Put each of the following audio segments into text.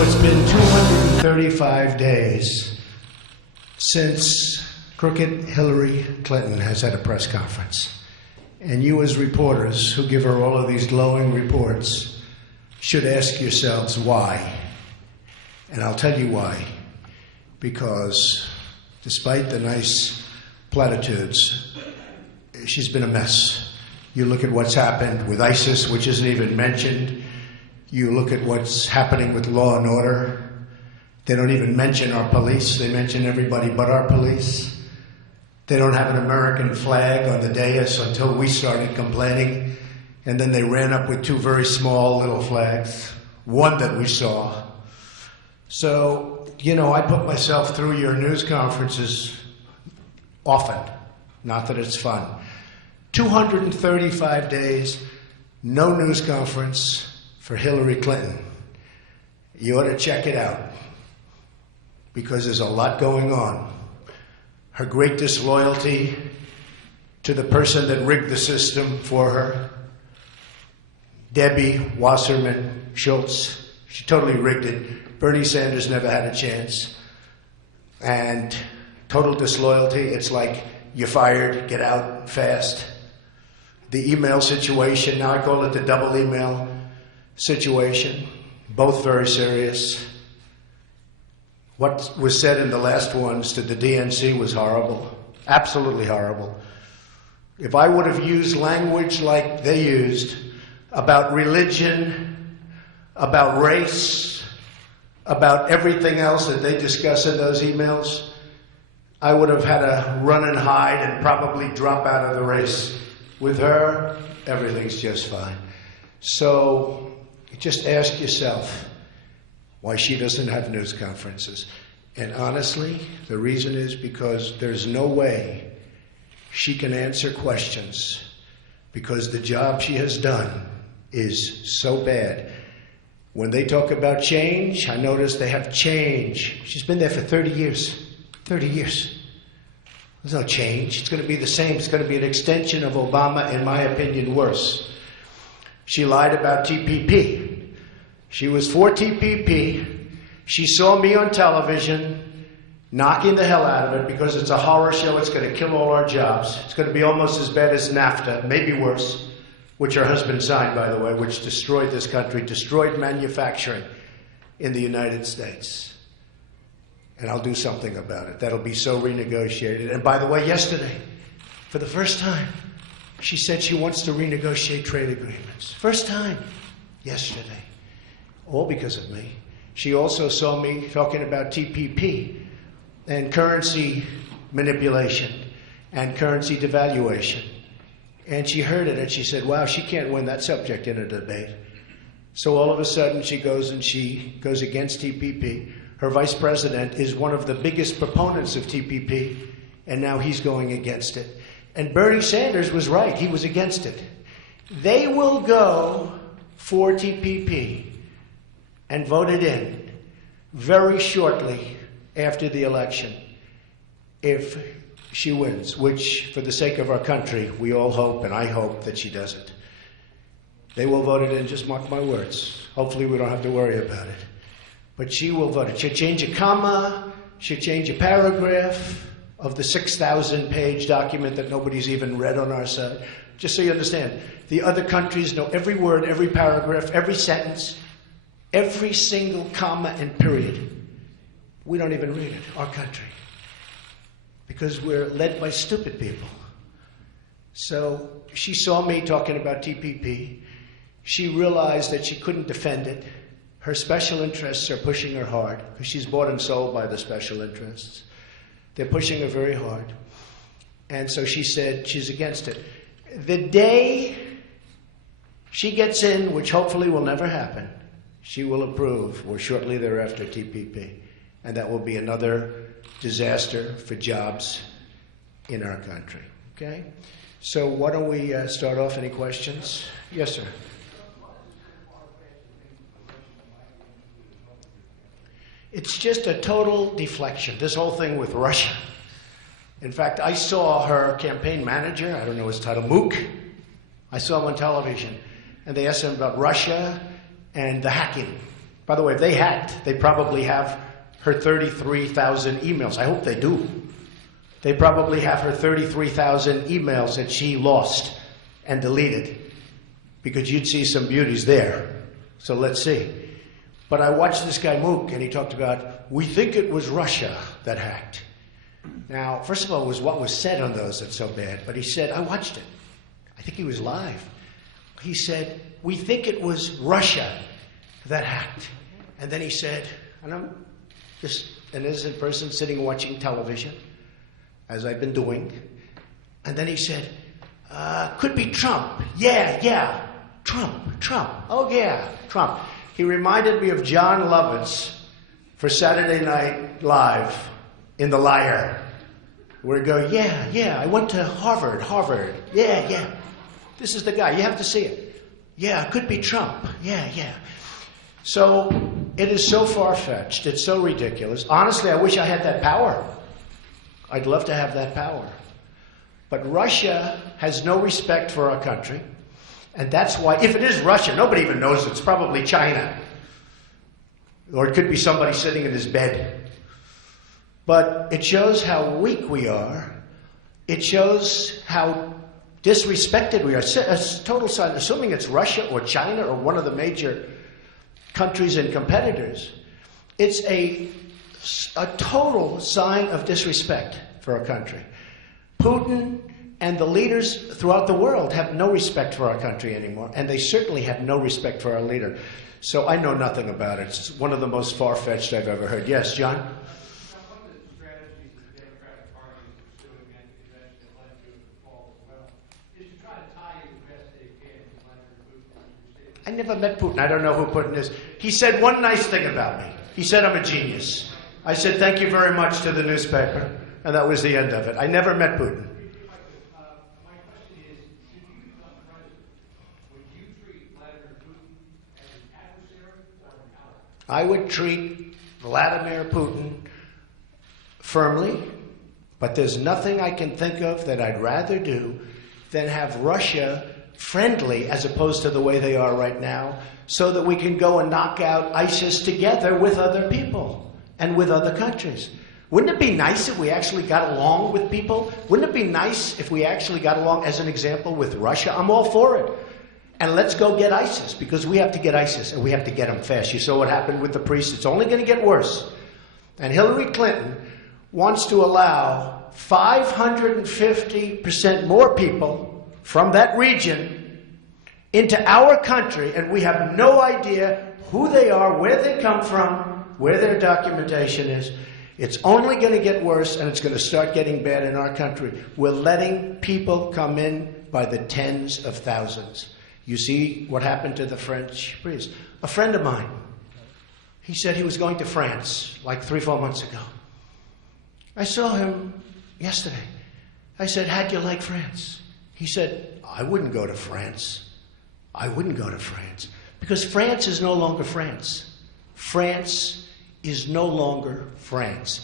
So it's been 235 days since crooked Hillary Clinton has had a press conference. And you as reporters who give her all of these glowing reports should ask yourselves why. And I'll tell you why. Because despite the nice platitudes, she's been a mess. You look at what's happened with ISIS, which isn't even mentioned. You look at what's happening with law and order. They don't even mention our police. They mention everybody but our police. They don't have an American flag on the dais until we started complaining. And then they ran up with two very small little flags, one that we saw. So, you know, I put myself through your news conferences often. Not that it's fun. 235 days, no news conference for Hillary Clinton. You ought to check it out because there's a lot going on. Her great disloyalty to the person that rigged the system for her, Debbie Wasserman Schultz, she totally rigged it. Bernie Sanders never had a chance. And total disloyalty, it's like you're fired, get out fast. The email situation, now I call it the double email situation, both very serious. What was said in the last ones to the DNC was horrible, absolutely horrible. If I would have used language like they used about religion, about race, about everything else that they discuss in those emails, I would have had to run and hide and probably drop out of the race. With her, everything's just fine. So just ask yourself why she doesn't have news conferences. And honestly, the reason is because there's no way she can answer questions because the job she has done is so bad. When they talk about change, I notice they have change. She's been there for 30 years. 30 years. There's no change. It's going to be the same. It's going to be an extension of Obama, in my opinion, worse. She lied about TPP. She was for TPP. She saw me on television knocking the hell out of it because it's a horror show. It's going to kill all our jobs. It's going to be almost as bad as NAFTA, maybe worse, which her husband signed, by the way, which destroyed this country, destroyed manufacturing in the United States. And I'll do something about it. That'll be so renegotiated. And by the way, yesterday, for the first time, she said she wants to renegotiate trade agreements. First time, yesterday. All because of me. She also saw me talking about TPP and currency manipulation and currency devaluation. And she heard it and she said, wow, she can't win that subject in a debate. So all of a sudden she goes against TPP. Her vice president is one of the biggest proponents of TPP, and now he's going against it. And Bernie Sanders was right. He was against it. They will go for TPP and vote it in very shortly after the election if she wins, which, for the sake of our country, we all hope, and I hope that she doesn't. They will vote it in, just mark my words. Hopefully we don't have to worry about it. But she will vote it. She'll change a comma, she'll change a paragraph of the 6,000-page document that nobody's even read on our side. Just so you understand, the other countries know every word, every paragraph, every sentence, every single comma and period. We don't even read it, our country, because we're led by stupid people. So she saw me talking about TPP. She realized that she couldn't defend it. Her special interests are pushing her hard, because she's bought and sold by the special interests. They're pushing her very hard. And so she said she's against it. The day she gets in, which hopefully will never happen, she will approve, or shortly thereafter, TPP. And that will be another disaster for jobs in our country. Okay? So why don't we start off? Any questions? Yes, sir. It's just a total deflection, this whole thing with Russia. In fact, I saw her campaign manager, I don't know his title, Mook. I saw him on television, and they asked him about Russia and the hacking. By the way, if they hacked, they probably have her 33,000 emails. I hope they do. They probably have her 33,000 emails that she lost and deleted, because you'd see some beauties there. So let's see. But I watched this guy Mook, and he talked about, we think it was Russia that hacked. Now, first of all, it was what was said on those that's so bad. But he said, I watched it. I think he was live. He said, we think it was Russia that hacked. And then he said, and I'm just an innocent person sitting watching television, as I've been doing. And then he said, could be Trump. Yeah, Trump. Oh, yeah, Trump. He reminded me of John Lovitz for Saturday Night Live in The Liar, where he go, yeah, I went to Harvard. Yeah. This is the guy. You have to see it. Yeah, it could be Trump. Yeah. So it is so far-fetched. It's so ridiculous. Honestly, I wish I had that power. I'd love to have that power. But Russia has no respect for our country. And that's why, if it is Russia, nobody even knows it's probably China. Or it could be somebody sitting in his bed. But it shows how weak we are. It shows how disrespected we are. A total sign, assuming it's Russia or China or one of the major countries and competitors, it's a total sign of disrespect for our country. Putin and the leaders throughout the world have no respect for our country anymore, and they certainly have no respect for our leader. So I know nothing about it. It's one of the most far-fetched I've ever heard. Yes, John? One of the strategies the Democratic Party is pursuing and eventually led to the fall as well is to try to tie you the best they can to Vladimir Putin. I never met Putin. I don't know who Putin is. He said one nice thing about me. He said I'm a genius. I said thank you very much to the newspaper, and that was the end of it. I never met Putin. My question is, should you become president, would you treat Vladimir Putin as an adversary or an ally? I would treat Vladimir Putin firmly, but there's nothing I can think of that I'd rather do than have Russia friendly as opposed to the way they are right now, so that we can go and knock out ISIS together with other people and with other countries. Wouldn't it be nice if we actually got along with people? Wouldn't it be nice if we actually got along, as an example, with Russia? I'm all for it. And let's go get ISIS, because we have to get ISIS, and we have to get them fast. You saw what happened with the priests. It's only going to get worse. And Hillary Clinton wants to allow 550% more people from that region into our country, and we have no idea who they are, where they come from, where their documentation is. It's only going to get worse, and it's going to start getting bad in our country. We're letting people come in by the tens of thousands. You see what happened to the French priest. A friend of mine, he said he was going to France like 3-4 months ago. I saw him yesterday. I said, how'd you like France? He said, I wouldn't go to France. I wouldn't go to France. Because France is no longer France. France is no longer France.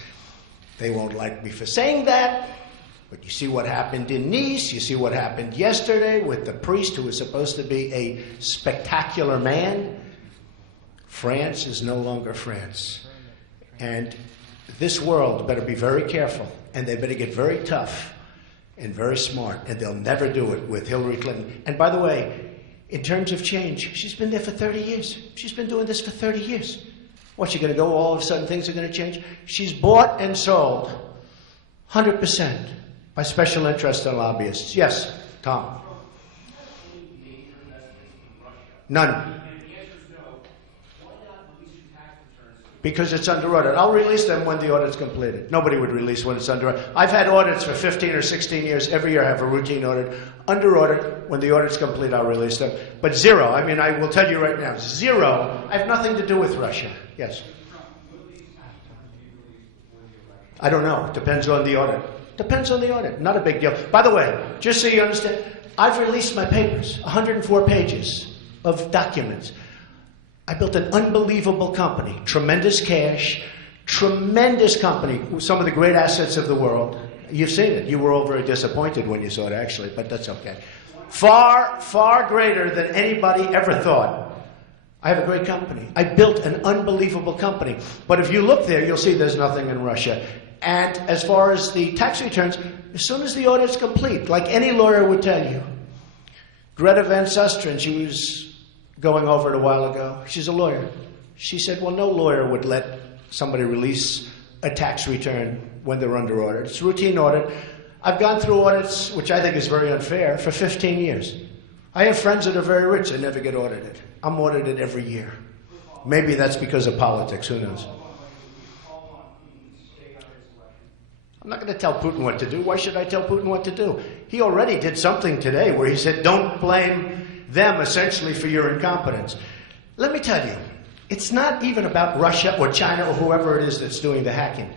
They won't like me for saying that, but you see what happened in Nice, you see what happened yesterday with the priest who was supposed to be a spectacular man. France is no longer France. And this world better be very careful, and they better get very tough and very smart, and they'll never do it with Hillary Clinton. And by the way, in terms of change, she's been there for 30 years. She's been doing this for 30 years. What's she going to go, all of a sudden things are going to change? She's bought and sold 100% by special interests and lobbyists. Yes, Tom? None. Because it's under audit. I'll release them when the audit's completed. Nobody would release when it's under audit. I've had audits for 15 or 16 years. Every year I have a routine audit. Under audit, when the audit's complete, I'll release them. But zero, I mean, I will tell you right now, zero. I have nothing to do with Russia. Yes? I don't know. Depends on the audit. Depends on the audit. Not a big deal. By the way, just so you understand, I've released my papers, 104 pages of documents. I built an unbelievable company, tremendous cash, tremendous company, some of the great assets of the world. You've seen it. You were all very disappointed when you saw it, actually, but that's okay. Far, far greater than anybody ever thought. I have a great company. I built an unbelievable company. But if you look there, you'll see there's nothing in Russia. And as far as the tax returns, as soon as the audit's complete, like any lawyer would tell you, Greta Van Susteren, she was going over it a while ago. She's a lawyer. She said, well, no lawyer would let somebody release a tax return when they're under audit. It's a routine audit. I've gone through audits, which I think is very unfair, for 15 years. I have friends that are very rich and never get audited. I'm audited every year. Maybe that's because of politics, who knows? I'm not going to tell Putin what to do. Why should I tell Putin what to do? He already did something today where he said, don't blame them essentially for your incompetence. Let me tell you, it's not even about Russia or China or whoever it is that's doing the hacking.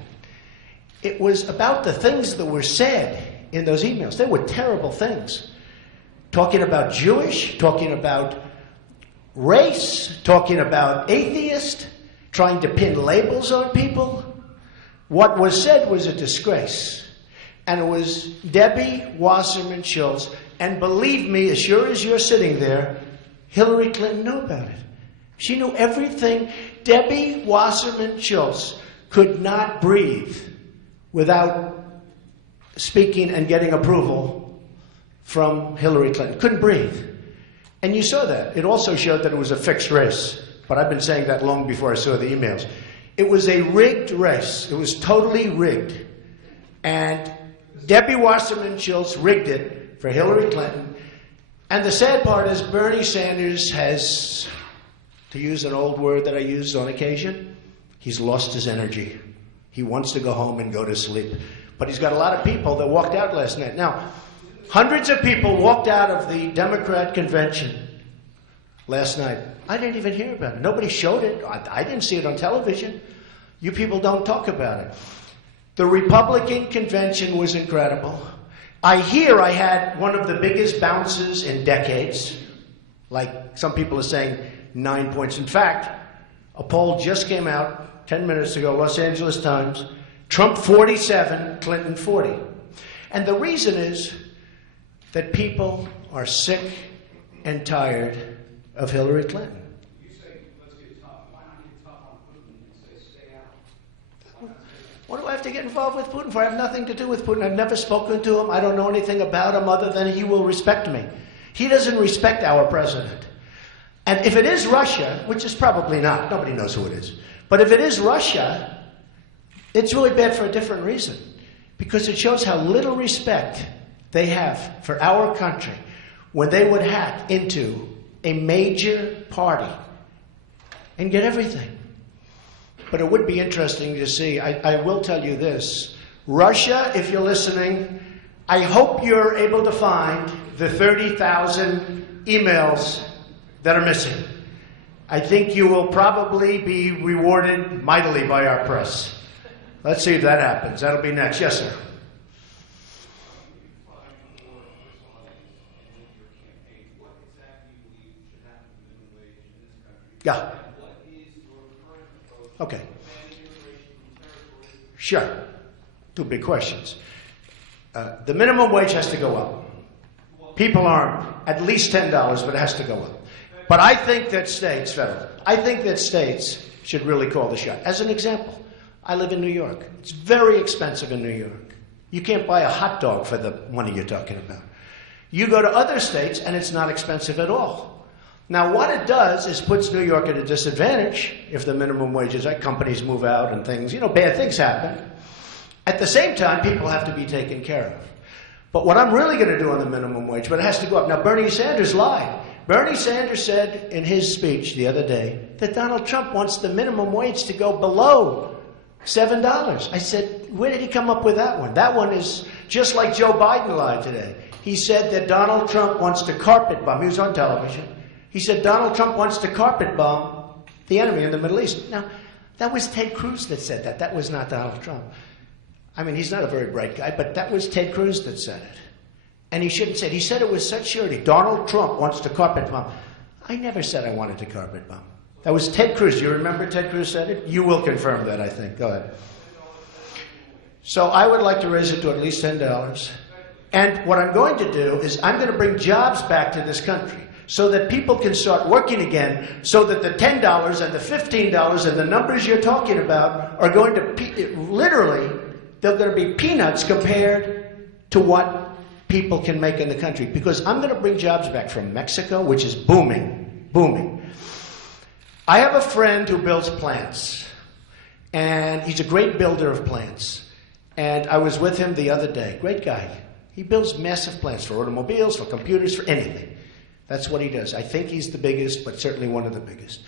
It was about the things that were said in those emails. They were terrible things. Talking about Jewish, talking about race, talking about atheist, trying to pin labels on people. What was said was a disgrace. And it was Debbie Wasserman Schultz. And believe me, as sure as you're sitting there, Hillary Clinton knew about it. She knew everything. Debbie Wasserman Schultz could not breathe without speaking and getting approval from Hillary Clinton. Couldn't breathe. And you saw that. It also showed that it was a fixed race. But I've been saying that long before I saw the emails. It was a rigged race. It was totally rigged. And Debbie Wasserman Schultz rigged it for Hillary Clinton. And the sad part is Bernie Sanders has, to use an old word that I use on occasion, he's lost his energy. He wants to go home and go to sleep. But he's got a lot of people that walked out last night. Now, hundreds of people walked out of the Democrat convention last night. I didn't even hear about it. Nobody showed it. I didn't see it on television. You people don't talk about it. The Republican convention was incredible. I hear I had one of the biggest bounces in decades. Like some people are saying, 9 points. In fact, a poll just came out 10 minutes ago, Los Angeles Times. Trump 47, Clinton 40. And the reason is that people are sick and tired of Hillary Clinton. You say, let's get tough. Why not get tough on Putin and say, stay out? What do I have to get involved with Putin for? I have nothing to do with Putin. I've never spoken to him. I don't know anything about him other than he will respect me. He doesn't respect our president. And if it is Russia, which is probably not, nobody knows who it is, but if it is Russia, it's really bad for a different reason. Because it shows how little respect they have for our country when they would hack into a major party and get everything. But it would be interesting to see. I will tell you this. Russia, if you're listening, I hope you're able to find the 30,000 emails that are missing. I think you will probably be rewarded mightily by our press. Let's see if that happens. That'll be next. Yes, sir. Yeah. Okay. Sure. Two big questions. The minimum wage has to go up. People aren't at least $10, but it has to go up. But I think that states, federal, I think that states should really call the shot. As an example, I live in New York. It's very expensive in New York. You can't buy a hot dog for the money you're talking about. You go to other states and it's not expensive at all. Now what it does is puts New York at a disadvantage if the minimum wages, like companies move out and things, bad things happen. At the same time, people have to be taken care of. But what I'm really going to do on the minimum wage, but it has to go up. Now Bernie Sanders lied. Bernie Sanders said in his speech the other day that Donald Trump wants the minimum wage to go below $7. I said, where did he come up with that one? That one is just like Joe Biden lied today. He said that Donald Trump wants to carpet bomb. He was on television. He said Donald Trump wants to carpet bomb the enemy in the Middle East. Now, that was Ted Cruz that said that. That was not Donald Trump. I mean, he's not a very bright guy, but that was Ted Cruz that said it. And he shouldn't say it. He said it with such surety. Donald Trump wants to carpet bomb. I never said I wanted to carpet bomb. That was Ted Cruz. You remember Ted Cruz said it? You will confirm that, I think. Go ahead. So I would like to raise it to at least $10. And what I'm going to do is I'm going to bring jobs back to this country. so that people can start working again, so that the $10 and the $15 and the numbers you're talking about are going to, literally, they're going to be peanuts compared to what people can make in the country. Because I'm going to bring jobs back from Mexico, which is booming, booming. I have a friend who builds plants, and he's a great builder of plants. And I was with him the other day. Great guy. He builds massive plants for automobiles, for computers, for anything. That's what he does. I think he's the biggest, but certainly one of the biggest.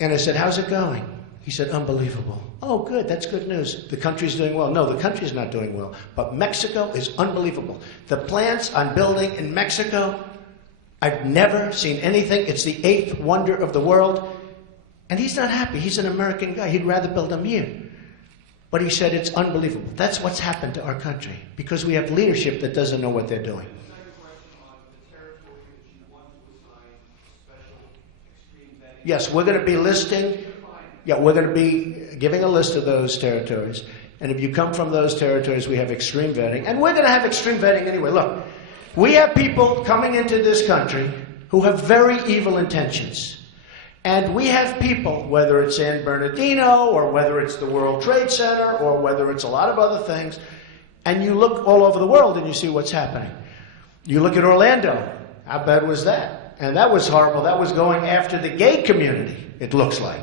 And I said, how's it going? He said, unbelievable. Oh, good. That's good news. The country's doing well. No, the country's not doing well. But Mexico is unbelievable. The plants I'm building in Mexico, I've never seen anything. It's the 8th wonder of the world. And he's not happy. He's an American guy. He'd rather build them here. But he said it's unbelievable. That's what's happened to our country, because we have leadership that doesn't know what they're doing. The second question on the territory that you want to assign special extreme vetting. Yes, we're going to be listing. Yeah, we're going to be giving a list of those territories. And if you come from those territories, we have extreme vetting. And we're going to have extreme vetting anyway. Look, we have people coming into this country who have very evil intentions. And we have people, whether it's San Bernardino, or whether it's the World Trade Center, or whether it's a lot of other things, and you look all over the world and you see what's happening. You look at Orlando. How bad was that? And that was horrible. That was going after the gay community, it looks like.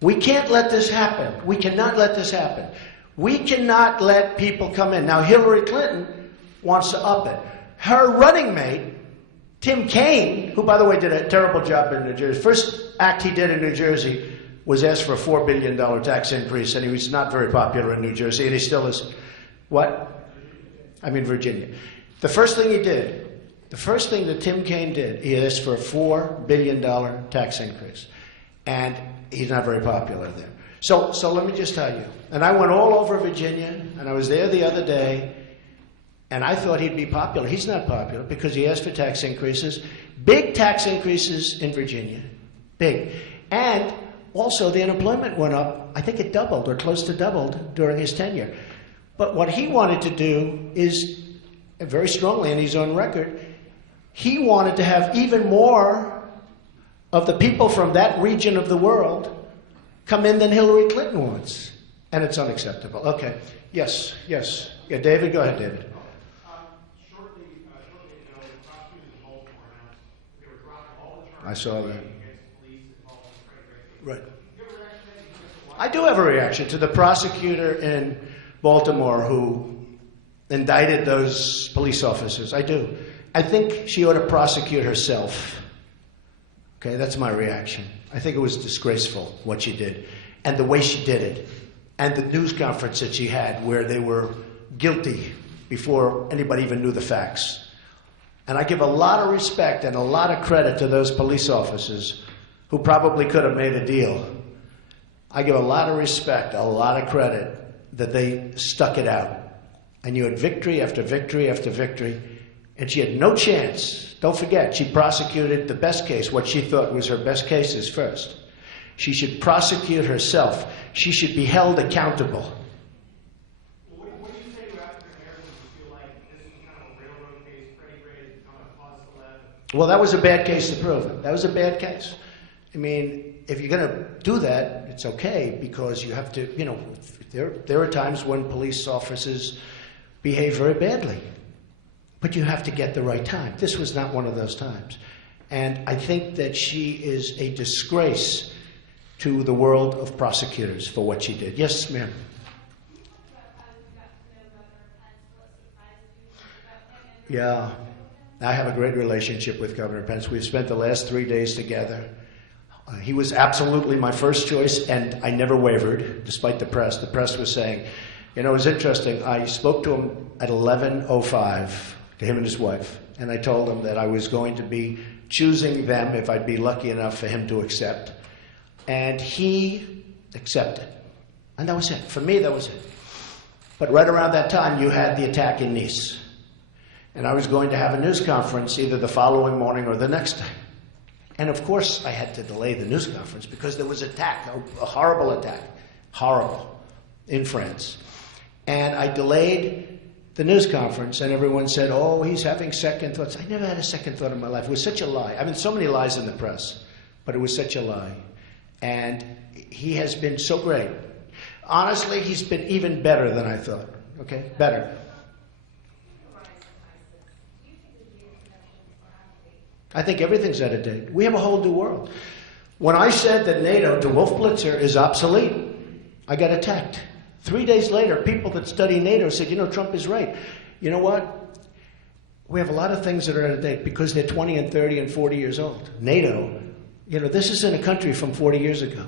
We can't let this happen. We cannot let this happen. We cannot let people come in. Now, Hillary Clinton wants to up it. Her running mate, Tim Kaine, who, by the way, did a terrible job in New Jersey. First act he did in New Jersey was ask for a $4 billion tax increase, and he was not very popular in New Jersey, and he still is. What? I mean Virginia. The first thing he did, the first thing that Tim Kaine did, he asked for a $4 billion tax increase. And he's not very popular there. So let me just tell you, and I went all over Virginia, and I was there the other day, and I thought he'd be popular. He's not popular because he asked for tax increases, big tax increases in Virginia, big. And also the unemployment went up. I think it doubled or close to doubled during his tenure. But what he wanted to do is, very strongly in his own record, he wanted to have even more of the people from that region of the world come in than Hillary Clinton wants. And it's unacceptable. Okay. Yes. Yeah, David, go ahead, David. Shortly ago, the prosecutors in Baltimore announced they were dropping all the charges I saw that. against police involved in credit rating. Right. Do you have a reaction to that? I do have a reaction to the prosecutor in Baltimore who indicted those police officers. I do. I think she ought to prosecute herself. Okay, that's my reaction. I think it was disgraceful what she did, and the way she did it, and the news conference that she had where they were guilty before anybody even knew the facts. And I give a lot of respect and a lot of credit to those police officers who probably could have made a deal. I give a lot of respect, a lot of credit that they stuck it out. And you had victory after victory after victory, and she had no chance. Don't forget, she prosecuted the best case, what she thought was her best cases first. She should prosecute herself. She should be held accountable. What do you say to African Americans who feel like this is kind of a railroad case, Freddie Gray has become a cause célèbre? Well, that was a bad case to prove it. That was a bad case. I mean, if you're going to do that, it's okay, because you have to, you know, there are times when police officers behave very badly. But you have to get the right time. This was not one of those times. And I think that she is a disgrace to the world of prosecutors for what she did. Yes, ma'am. Yeah. I have a great relationship with Governor Pence. We've spent the last 3 days together. He was absolutely my first choice, and I never wavered, despite the press. The press was saying, you know, it was interesting. I spoke to him at 11:05. To him and his wife, and I told him that I was going to be choosing them if I'd be lucky enough for him to accept, and he accepted, and that was it. For me, that was it. But right around that time, you had the attack in Nice, and I was going to have a news conference either the following morning or the next day, and of course, I had to delay the news conference because there was an attack, a horrible attack, horrible, in France, and I delayed the news conference, and everyone said, oh, he's having second thoughts. I never had a second thought in my life. It was such a lie. I mean, so many lies in the press, but it was such a lie. And he has been so great. Honestly, he's been even better than I thought. Okay? Better. I think everything's out of date. We have a whole new world. When I said that NATO to Wolf Blitzer is obsolete, I got attacked. 3 days later, people that study NATO said, you know, Trump is right. You know what? We have a lot of things that are out of date because they're 20 and 30 and 40 years old. NATO, you know, this isn't a country from 40 years ago.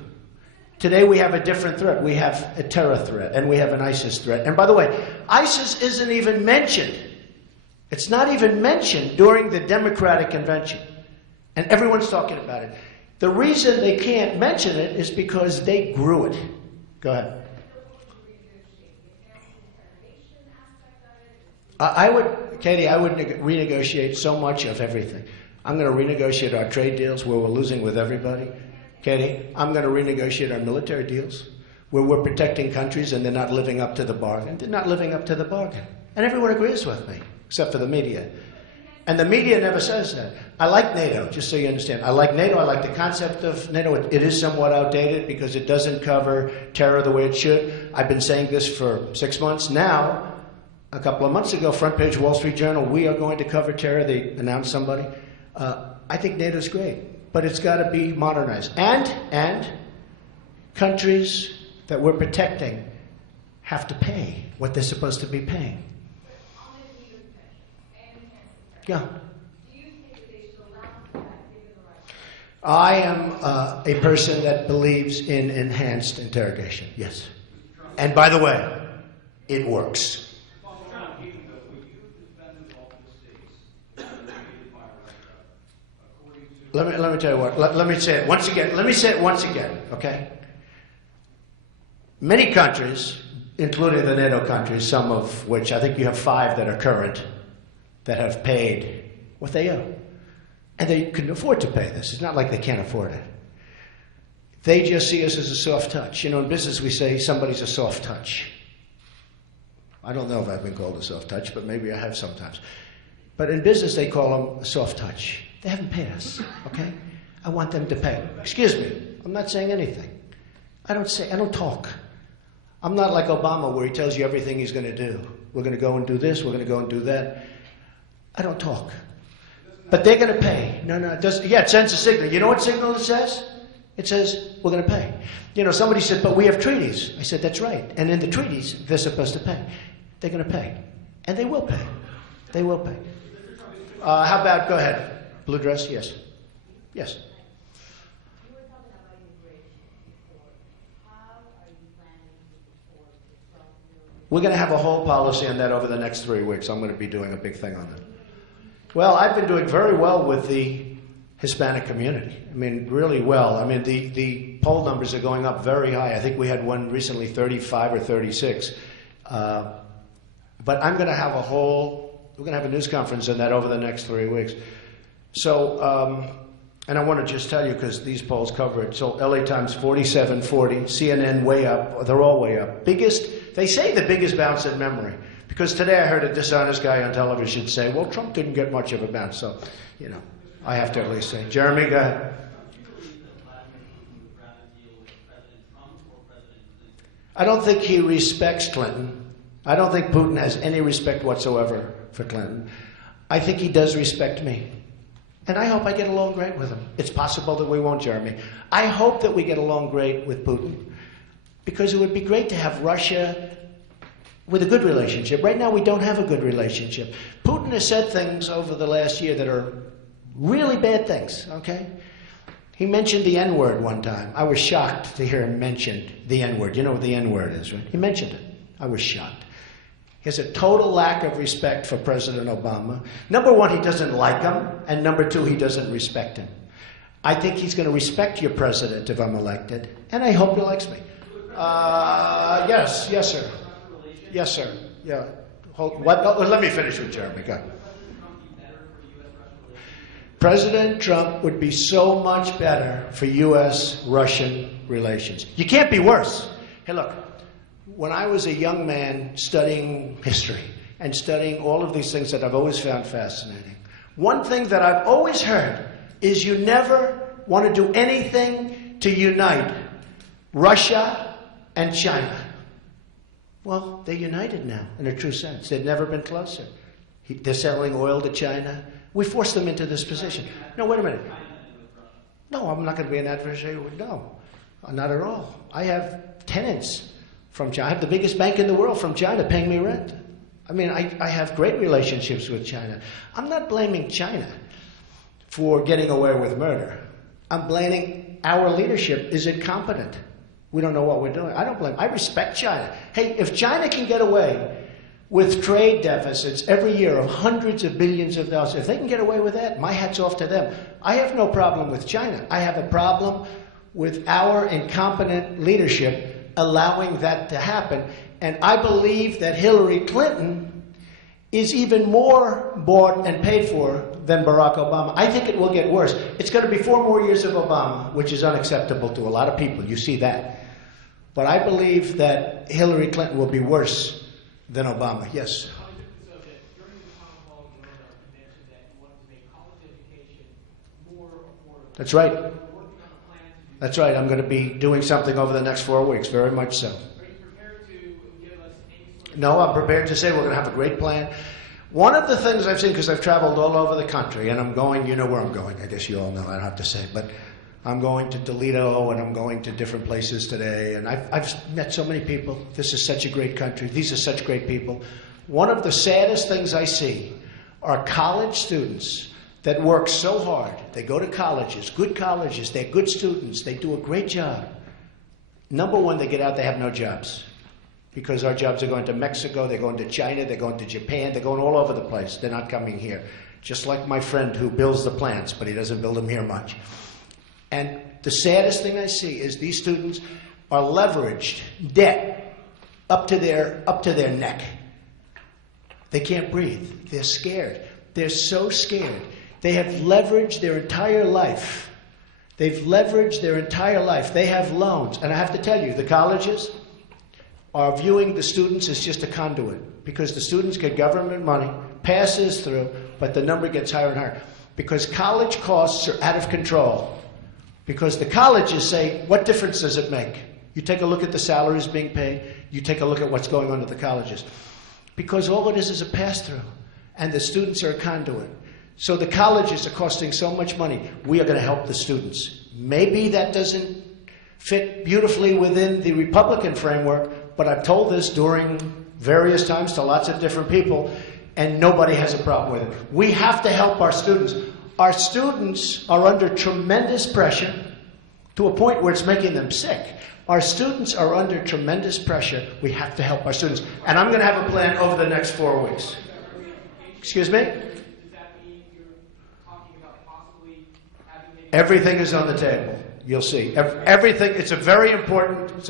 Today we have a different threat. We have a terror threat, and we have an ISIS threat. And by the way, ISIS isn't even mentioned. It's not even mentioned during the Democratic convention. And everyone's talking about it. The reason they can't mention it is because they grew it. Go ahead. Katie, I would renegotiate so much of everything. I'm going to renegotiate our trade deals where we're losing with everybody. Katie, I'm going to renegotiate our military deals where we're protecting countries and they're not living up to the bargain. They're not living up to the bargain. And everyone agrees with me, except for the media. And the media never says that. I like NATO, just so you understand. I like NATO. I like the concept of NATO. It is somewhat outdated because it doesn't cover terror the way it should. I've been saying this for 6 months now. A couple of months ago, front page Wall Street Journal, we are going to cover terror. They announced somebody. I think NATO's great, but it's got to be modernized. And countries that we're protecting have to pay what they're supposed to be paying. Yeah. Do you think that they should allow that given the right? I am a person that believes in enhanced interrogation, yes. And by the way, it works. Let me tell you what. Let me say it once again. Let me say it once again, okay? Many countries, including the NATO countries, some of which I think you have 5 that are current, that have paid what they owe. And they can afford to pay this. It's not like they can't afford it. They just see us as a soft touch. You know, in business we say somebody's a soft touch. I don't know if I've been called a soft touch, but maybe I have sometimes. But in business they call them a soft touch. They haven't paid us, okay? I want them to pay. Excuse me, I'm not saying anything. I don't talk. I'm not like Obama where he tells you everything he's going to do. We're going to go and do this, we're going to go and do that. I don't talk. But they're going to pay. No, it doesn't. Yeah, it sends a signal. You know what signal it says? It says, we're going to pay. You know, somebody said, but we have treaties. I said, that's right. And in the treaties, they're supposed to pay. They're going to pay. And they will pay. They will pay. How about, go ahead. Blue dress, yes. Yes. You were talking about immigration before. How are you planning to support the self-building? We're going to have a whole policy on that over the next 3 weeks. I'm going to be doing a big thing on that. Well, I've been doing very well with the Hispanic community. I mean, really well. I mean, the poll numbers are going up very high. I think we had one recently, 35 or 36. But I'm going to have we're going to have a news conference on that over the next 3 weeks. So, and I want to just tell you, because these polls cover it. So LA Times 47-40, CNN way up. They're all way up. They say the biggest bounce in memory. Because today I heard a dishonest guy on television say, well, Trump didn't get much of a bounce. So, you know, I have to at least say. Jeremy, go ahead. I don't think he respects Clinton. I don't think Putin has any respect whatsoever for Clinton. I think he does respect me. And I hope I get along great with him. It's possible that we won't, Jeremy. I hope that we get along great with Putin. Because it would be great to have Russia with a good relationship. Right now we don't have a good relationship. Putin has said things over the last year that are really bad things, okay? He mentioned the N-word one time. I was shocked to hear him mention the N-word. You know what the N-word is, right? He mentioned it. I was shocked. He has a total lack of respect for President Obama. Number one, he doesn't like him. And number two, he doesn't respect him. I think he's going to respect your president if I'm elected. And I hope he likes me. Yes, sir. Yes, sir. Yeah. Let me finish with Jeremy. Go. President Trump would be so much better for U.S.-Russian relations. You can't be worse. Hey, look. When I was a young man studying history, and studying all of these things that I've always found fascinating. One thing that I've always heard is you never want to do anything to unite Russia and China. Well, they're united now, in a true sense. They've never been closer. They're selling oil to China. We forced them into this position. No, wait a minute. No, I'm not going to be an adversary. No, not at all. I have tenants from China. I have the biggest bank in the world from China paying me rent. I mean, I have great relationships with China. I'm not blaming China for getting away with murder. I'm blaming our leadership is incompetent. We don't know what we're doing. I don't blame. I respect China. Hey, if China can get away with trade deficits every year of hundreds of billions of dollars, if they can get away with that, my hat's off to them. I have no problem with China. I have a problem with our incompetent leadership allowing that to happen. And I believe that Hillary Clinton is even more bought and paid for than Barack Obama. I think it will get worse. It's going to be 4 more years of Obama, which is unacceptable to a lot of people. You see that. But I believe that Hillary Clinton will be worse than Obama. Yes? That's right. That's right. I'm going to be doing something over the next 4 weeks, very much so. No, I'm prepared to say we're going to have a great plan. One of the things I've seen, because I've traveled all over the country, and I'm going, you know where I'm going, I guess you all know, I don't have to say, but I'm going to Toledo, and I'm going to different places today, and I've met so many people. This is such a great country. These are such great people. One of the saddest things I see are college students that work so hard. They go to colleges, they're good students, they do a great job. Number one, they get out, they have no jobs. Because our jobs are going to Mexico, they're going to China, they're going to Japan, they're going all over the place. They're not coming here. Just like my friend who builds the plants, but he doesn't build them here much. And the saddest thing I see is these students are leveraged, debt, up to their neck. They can't breathe. They're scared. They're so scared. They have leveraged their entire life. They've leveraged their entire life. They have loans. And I have to tell you, the colleges are viewing the students as just a conduit, because the students get government money, passes through, but the number gets higher and higher. Because college costs are out of control. Because the colleges say, what difference does it make? You take a look at the salaries being paid, you take a look at what's going on at the colleges. Because all it is a pass-through, and the students are a conduit. So the colleges are costing so much money, we are going to help the students. Maybe that doesn't fit beautifully within the Republican framework, but I've told this during various times to lots of different people, and nobody has a problem with it. We have to help our students. Our students are under tremendous pressure to a point where it's making them sick. Our students are under tremendous pressure. We have to help our students. And I'm going to have a plan over the next 4 weeks. Excuse me? Everything is on the table. You'll see. Everything. It's a very important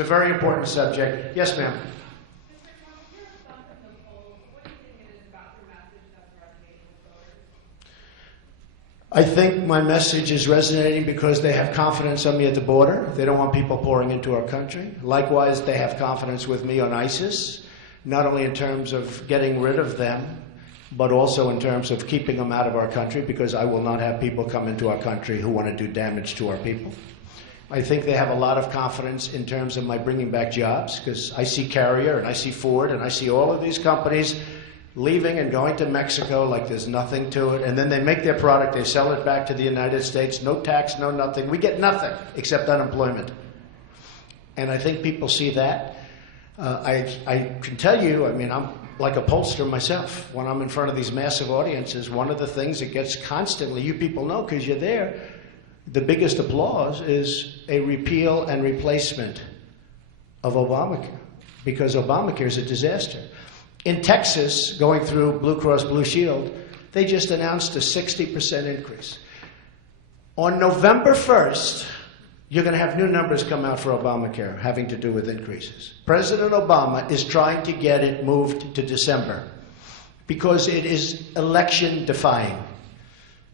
subject. Yes, ma'am. I think my message is resonating because they have confidence on me at the border. They don't want people pouring into our country. Likewise, they have confidence with me on ISIS, not only in terms of getting rid of them, but also in terms of keeping them out of our country, because I will not have people come into our country who want to do damage to our people. I think they have a lot of confidence in terms of my bringing back jobs, because I see Carrier and I see Ford and I see all of these companies leaving and going to Mexico like there's nothing to it. And then they make their product, they sell it back to the United States, no tax, no nothing. We get nothing except unemployment. And I think people see that. I can tell you, I mean, I'm like a pollster myself. When I'm in front of these massive audiences, one of the things that gets constantly, you people know because you're there, the biggest applause is a repeal and replacement of Obamacare, because Obamacare is a disaster. In Texas, going through Blue Cross Blue Shield, they just announced a 60% increase. On November 1st, you're going to have new numbers come out for Obamacare having to do with increases. President Obama is trying to get it moved to December because it is election defying.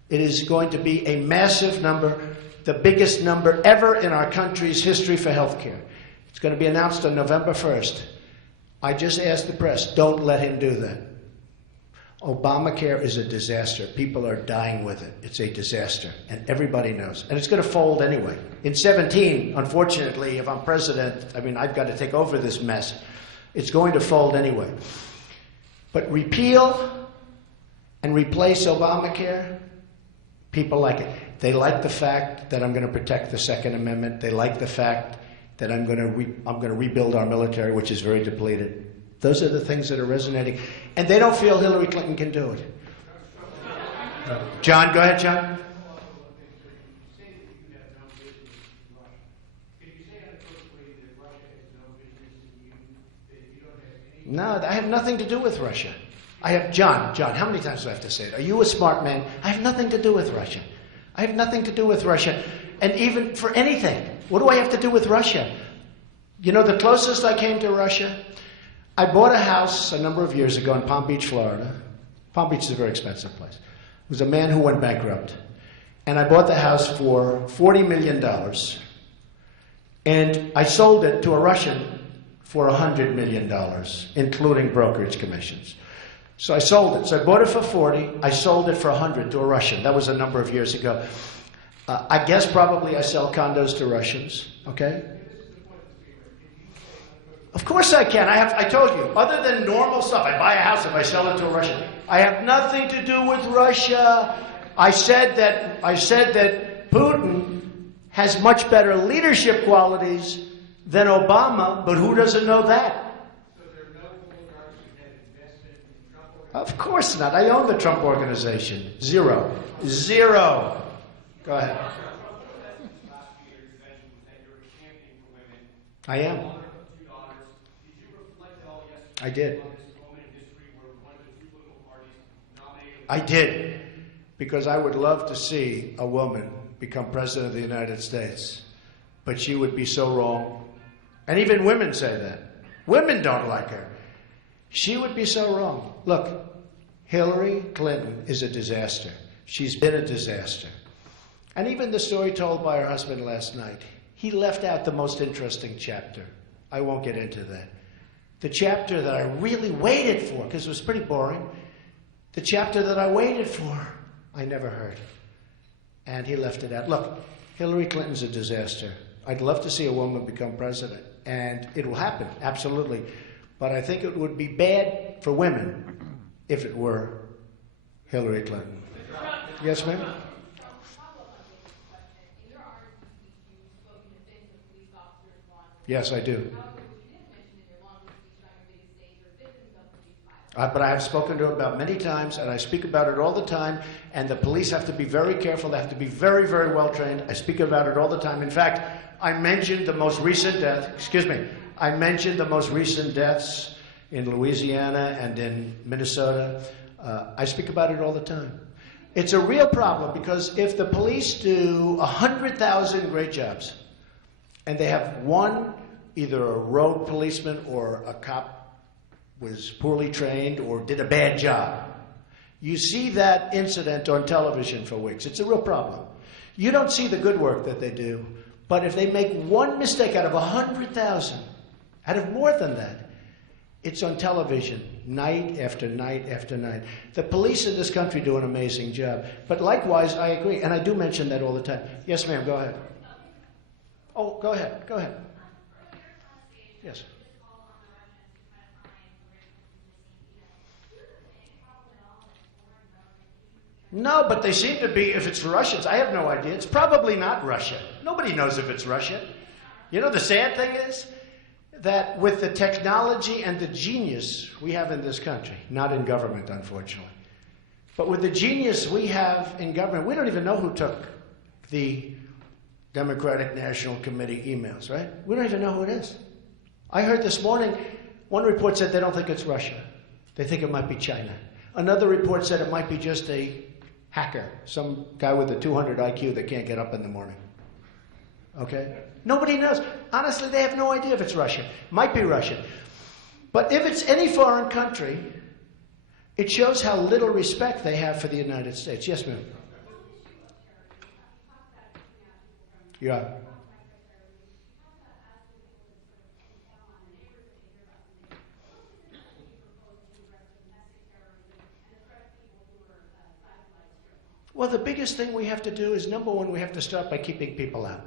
It is going to be a massive number, the biggest number ever in our country's history for health care. It's going to be announced on November 1st. I just asked the press, don't let him do that. Obamacare is a disaster. People are dying with it. It's a disaster, and everybody knows. And it's going to fold anyway. In 17, unfortunately, if I'm president, I've got to take over this mess. It's going to fold anyway. But repeal and replace Obamacare, people like it. They like the fact that I'm going to protect the Second Amendment. They like the fact that I'm going to rebuild our military, which is very depleted. Those are the things that are resonating. And they don't feel Hillary Clinton can do it. John, go ahead, John. No, I have nothing to do with Russia. John, how many times do I have to say it? Are you a smart man? I have nothing to do with Russia. I have nothing to do with Russia. And even for anything, what do I have to do with Russia? You know, the closest I came to Russia, I bought a house a number of years ago in Palm Beach, Florida. Palm Beach is a very expensive place. It was a man who went bankrupt. And I bought the house for $40 million. And I sold it to a Russian for $100 million, including brokerage commissions. So I sold it. So I bought it for 40. I sold it for 100 to a Russian. That was a number of years ago. I guess probably I sell condos to Russians. Okay? Of course I can. I told you. Other than normal stuff, I buy a house if I sell it to a Russian. I have nothing to do with Russia. I said that Putin has much better leadership qualities than Obama, but who doesn't know that? So there are no oligarchs that have invested in Trump? Of course not. I own the Trump organization. Zero. Go ahead. I am. I did. I did. Because I would love to see a woman become president of the United States. But she would be so wrong. And even women say that. Women don't like her. She would be so wrong. Look, Hillary Clinton is a disaster. She's been a disaster. And even the story told by her husband last night, he left out the most interesting chapter. I won't get into that. The chapter that I really waited for, because it was pretty boring, the chapter that I waited for, I never heard. And he left it out. Look, Hillary Clinton's a disaster. I'd love to see a woman become president. And it will happen, absolutely. But I think it would be bad for women if it were Hillary Clinton. Yes, ma'am? Yes, I do. But I have spoken to it about many times, and I speak about it all the time, and the police have to be very careful. They have to be very, very well trained. I speak about it all the time. In fact, I mentioned the most recent deaths in Louisiana and in Minnesota. I speak about it all the time. It's a real problem, because if the police do 100,000 great jobs, and they have one, either a rogue policeman or a cop was poorly trained or did a bad job, you see that incident on television for weeks. It's a real problem. You don't see the good work that they do, but if they make one mistake out of 100,000, out of more than that, it's on television night after night after night. The police in this country do an amazing job. But likewise, I agree, and I do mention that all the time. Yes, ma'am, go ahead. Oh, go ahead. Yes. No, but they seem to be, if it's Russians, I have no idea. It's probably not Russia. Nobody knows if it's Russia. You know, the sad thing is that with the technology and the genius we have in this country, not in government, unfortunately, but with the genius we have in government, we don't even know who took the Democratic National Committee emails, right? We don't even know who it is. I heard this morning, one report said they don't think it's Russia. They think it might be China. Another report said it might be just a hacker, some guy with a 200 IQ that can't get up in the morning. Okay? Nobody knows. Honestly, they have no idea if it's Russia. Might be Russia. But if it's any foreign country, it shows how little respect they have for the United States. Yes, ma'am. Yeah. Well, the biggest thing we have to do is, number one, we have to start by keeping people out.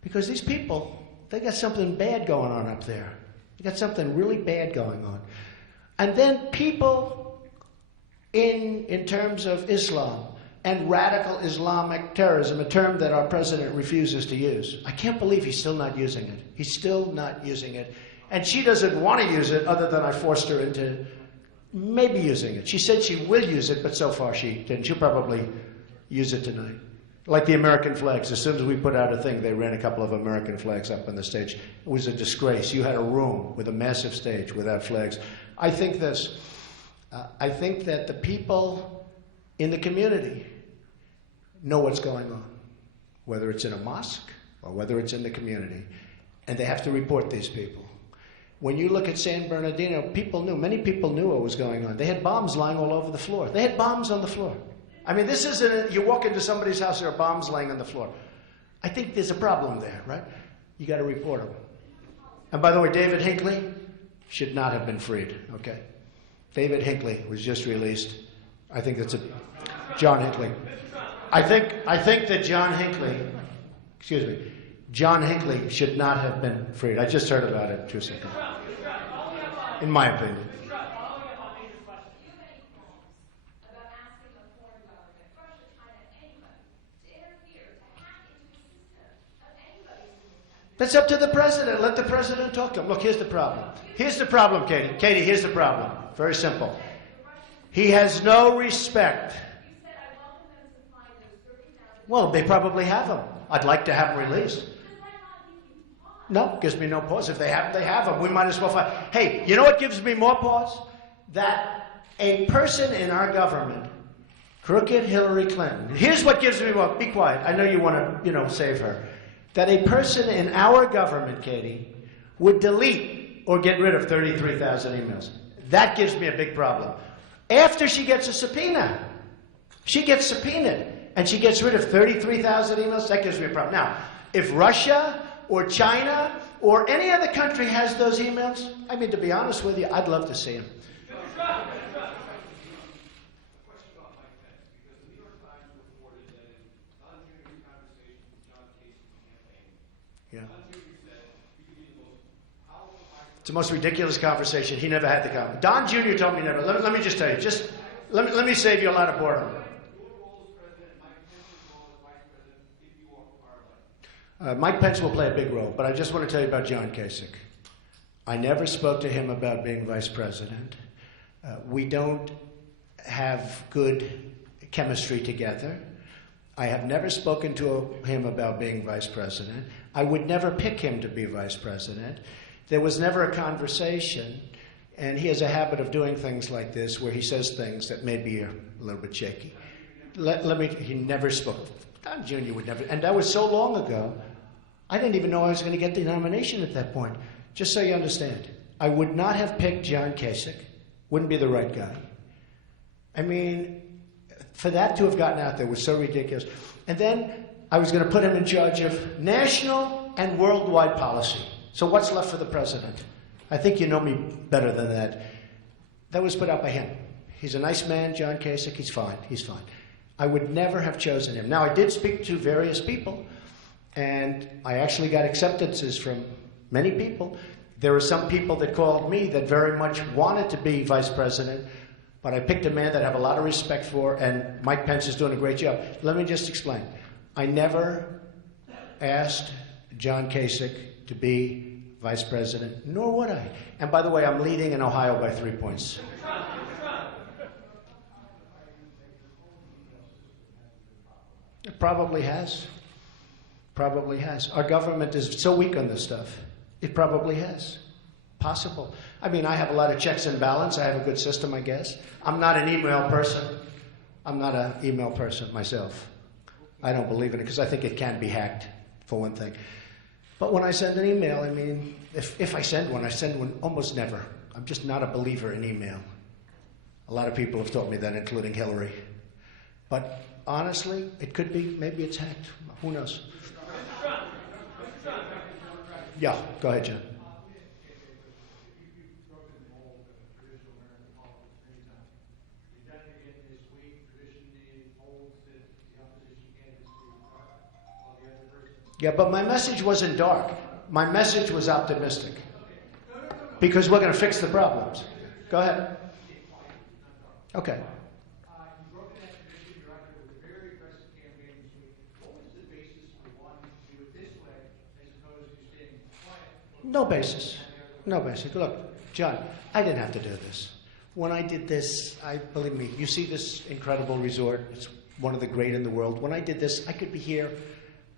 Because these people, they got something bad going on up there. They got something really bad going on. And then people in terms of Islam and radical Islamic terrorism, a term that our president refuses to use. I can't believe he's still not using it. He's still not using it. And she doesn't want to use it other than I forced her into maybe using it. She said she will use it, but so far she didn't. She'll probably use it tonight. Like the American flags. As soon as we put out a thing, they ran a couple of American flags up on the stage. It was a disgrace. You had a room with a massive stage without flags. I think this. I think that the people in the community know what's going on, whether it's in a mosque or whether it's in the community. And they have to report these people. When you look at San Bernardino, many people knew what was going on. They had bombs lying all over the floor. They had bombs on the floor. I mean, this isn't, you walk into somebody's house, there are bombs laying on the floor. I think there's a problem there, right? You got to report them. And by the way, David Hinckley should not have been freed, okay? David Hinckley was just released. I think that's John Hinckley. I think that John Hinckley should not have been freed. I just heard about it 2 seconds. In my opinion. That's up to the president. Let the president talk to him. Look, here's the problem. Here's the problem, Katie. Katie, here's the problem. Very simple. He has no respect. Well, they probably have him. I'd like to have him released. No, gives me no pause. If they have him, they have him. We might as well fight. Hey, you know what gives me more pause? That a person in our government, crooked Hillary Clinton, here's what gives me more. Be quiet. I know you want to, save her. That a person in our government, Katie, would delete or get rid of 33,000 emails. That gives me a big problem. After she gets a subpoena, she gets subpoenaed, and she gets rid of 33,000 emails, that gives me a problem. Now, if Russia or China or any other country has those emails, I mean, to be honest with you, I'd love to see them. Yeah. It's the most ridiculous conversation. He never had the conversation. Don Jr. told me never. Let me just tell you. Let me save you a lot of boredom. Mike Pence will play a big role, but I just want to tell you about John Kasich. I never spoke to him about being vice president. We don't have good chemistry together. I have never spoken to him about being vice president. I would never pick him to be vice president. There was never a conversation, and he has a habit of doing things like this where he says things that may be a little bit shaky. He never spoke. Don Jr. would never, and that was so long ago, I didn't even know I was going to get the nomination at that point. Just so you understand, I would not have picked John Kasich. Wouldn't be the right guy. I mean, for that to have gotten out there was so ridiculous. And then I was going to put him in charge of national and worldwide policy. So what's left for the president? I think you know me better than that. That was put out by him. He's a nice man, John Kasich. He's fine. He's fine. I would never have chosen him. Now, I did speak to various people, and I actually got acceptances from many people. There were some people that called me that very much wanted to be vice president, but I picked a man that I have a lot of respect for, and Mike Pence is doing a great job. Let me just explain. I never asked John Kasich to be vice president, nor would I. And by the way, I'm leading in Ohio by 3 points. It probably has. Probably has. Our government is so weak on this stuff. It probably has. Possible. I mean, I have a lot of checks and balance. I have a good system, I guess. I'm not an email person. I'm not an email person myself. I don't believe in it because I think it can be hacked, for one thing. But when I send an email, I mean, if I send one almost never. I'm just not a believer in email. A lot of people have told me that, including Hillary. But honestly, it could be, maybe it's hacked. Who knows? Yeah, go ahead, John. Yeah, but my message wasn't dark. My message was optimistic. Because we're going to fix the problems. Go ahead. Okay. You broke an exhibition, you're out there with a very aggressive campaign this week. What was the basis for wanting to do it this way as opposed to staying quiet? No basis. No basis. Look, John, I didn't have to do this. When I did this, believe me, you see this incredible resort. It's one of the great in the world. When I did this, I could be here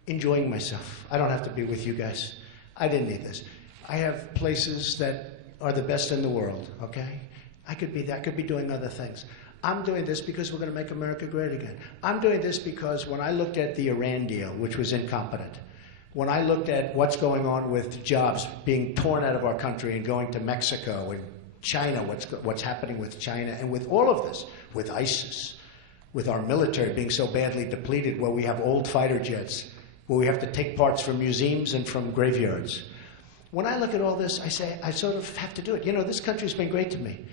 enjoying myself. I don't have to be with you guys. I didn't need this. I have places that are the best in the world, okay? I could be doing other things. I'm doing this because we're going to make America great again. I'm doing this because when I looked at the Iran deal, which was incompetent, when I looked at what's going on with jobs being torn out of our country and going to Mexico and China, what's happening with China, and with all of this, with ISIS, with our military being so badly depleted, where we have old fighter jets, where we have to take parts from museums and from graveyards. When I look at all this, I say, I sort of have to do it. You know, this country's been great to me.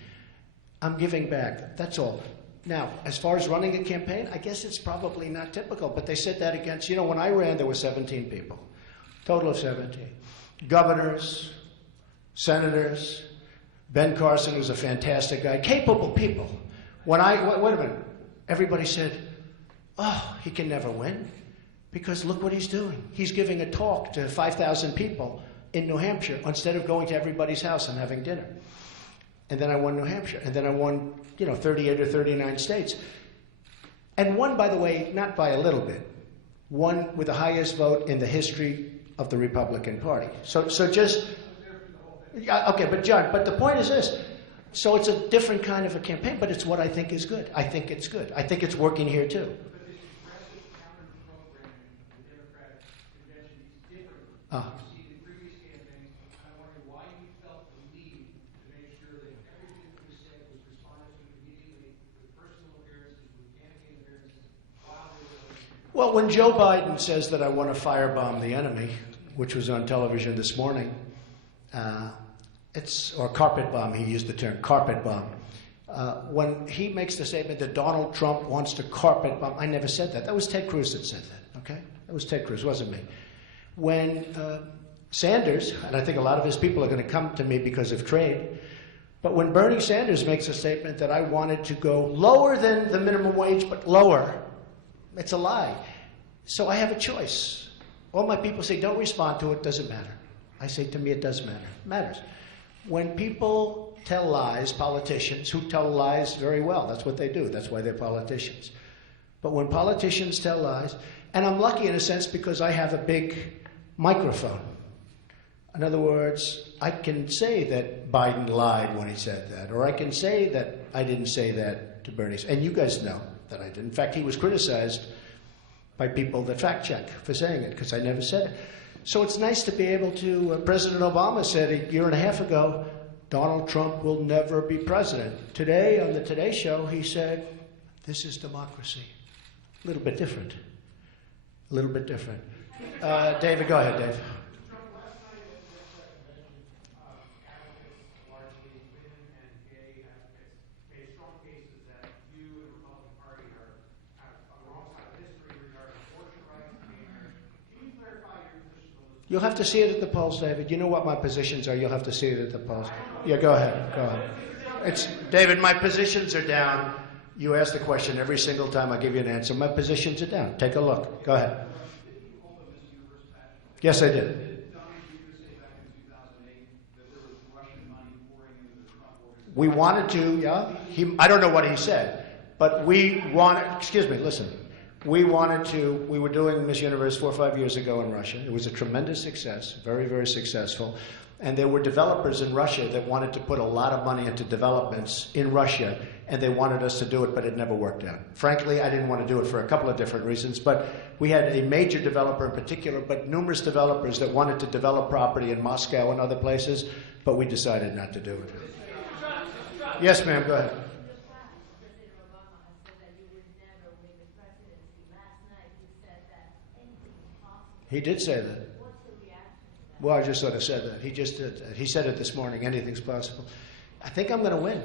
I'm giving back, that's all. Now, as far as running a campaign, I guess it's probably not typical, but they said that against, you know, when I ran, there were 17 people, total of 17. Governors, senators, Ben Carson, who's a fantastic guy, capable people. When wait a minute, everybody said, oh, he can never win, because look what he's doing. He's giving a talk to 5,000 people in New Hampshire instead of going to everybody's house and having dinner. And then I won New Hampshire, and then I won, 38 or 39 states. And won, by the way, not by a little bit, won with the highest vote in the history of the Republican Party. So just, okay, but John, but the point is this. So it's a different kind of a campaign, but it's what I think is good. I think it's good. I think it's working here too. But this aggressive counter-programming of the Democratic convention is different. You see the previous campaign, I'm wondering why you felt the need to make sure that everything that was said was responded to immediately with personal appearances, with campaign appearances, while they were Well, when Joe Biden says that I want to firebomb the enemy, which was on television this morning, or carpet bomb, he used the term, carpet bomb. When he makes the statement that Donald Trump wants to carpet bomb, I never said that. That was Ted Cruz that said that, okay? That was Ted Cruz, wasn't me. When Sanders, and I think a lot of his people are going to come to me because of trade, but when Bernie Sanders makes a statement that I wanted to go lower than the minimum wage, but lower, it's a lie. So I have a choice. All my people say, don't respond to it, doesn't matter. I say, to me, it does matter. It matters. When people tell lies, politicians who tell lies very well, that's what they do. That's why they're politicians. But when politicians tell lies, and I'm lucky in a sense because I have a big microphone. In other words, I can say that Biden lied when he said that, or I can say that I didn't say that to Bernie. And you guys know that I did. In fact, he was criticized by people that fact check for saying it, because I never said it. So it's nice to be able to, President Obama said a year and a half ago, Donald Trump will never be president. Today, on the Today Show, he said, this is democracy. A little bit different. A little bit different. David, go ahead, Dave. Trump, last night at the convention, advocates, largely women and gay advocates, made strong cases that you and the Republican Party are kind of on the wrong side of history regarding abortion rights and gay marriage. Can you clarify your position on this? You'll have to see it at the polls, David. You know what my positions are. You'll have to see it at the polls. Yeah, go ahead. Go ahead. David, my positions are down. You ask the question every single time. I give you an answer. My positions are down. Take a look. Go ahead. Yes, I did. We wanted to, yeah. I don't know what he said, but we wanted, excuse me, listen. We were doing Miss Universe 4 or 5 years ago in Russia. It was a tremendous success, very, very successful. And there were developers in Russia that wanted to put a lot of money into developments in Russia, and they wanted us to do it, but it never worked out. Frankly, I didn't want to do it for a couple of different reasons, but we had a major developer in particular, but numerous developers that wanted to develop property in Moscow and other places, but we decided not to do it. Yes, ma'am, go ahead. He did say that. Well, I just sort of said that. He just did that. He said it this morning, anything's possible. I think I'm going to win.